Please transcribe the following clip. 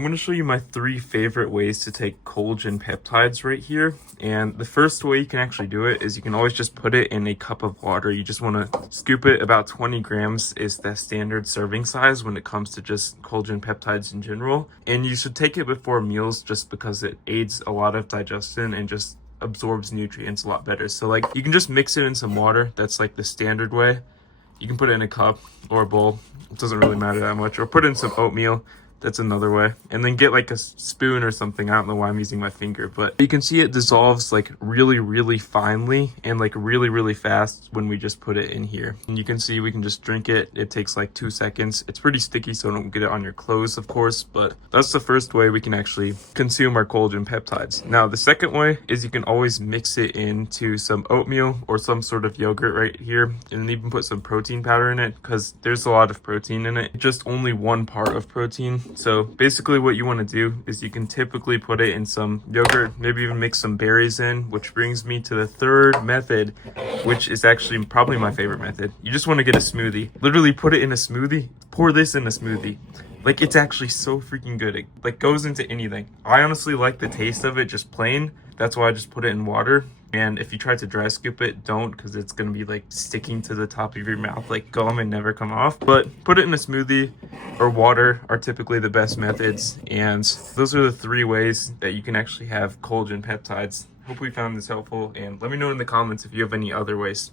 I'm going to show you my 3 favorite ways to take collagen peptides right here. And the first way you can actually do it is you can always just put it in a cup of water. You just want to scoop it. About 20 grams is the standard serving size when it comes to just collagen peptides in general. And you should take it before meals just because it aids a lot of digestion and just absorbs nutrients a lot better. So like you can just mix it in some water. That's like the standard way. You can put it in a cup or a bowl. It doesn't really matter that much. Or put in some oatmeal. That's another way. And then get like a spoon or something. I don't know why I'm using my finger, but you can see it dissolves like really finely and like really fast when we just put it in here. And you can see we can just drink it. It takes like 2 seconds. It's pretty sticky, so don't get it on your clothes, of course, but that's the first way we can actually consume our collagen peptides. Now, the second way is you can always mix it into some oatmeal or some sort of yogurt right here, and even put some protein powder in it because there's a lot of protein in it. Just only one part of protein. So basically what you want to do is you can typically put it in some yogurt, maybe even mix some berries in, which brings me to the third method, which is actually probably my favorite method. You just want to get a smoothie. Literally put it in a smoothie, pour this in a smoothie. Like, it's actually so freaking good. It like goes into anything. I honestly like the taste of it just plain. That's why I just put it in water. And if you try to dry scoop it, don't, because it's going to be like sticking to the top of your mouth like gum and never come off. But put it in a smoothie or water are typically the best methods. And those are the 3 ways that you can actually have collagen peptides. Hope we found this helpful, and let me know in the comments if you have any other ways.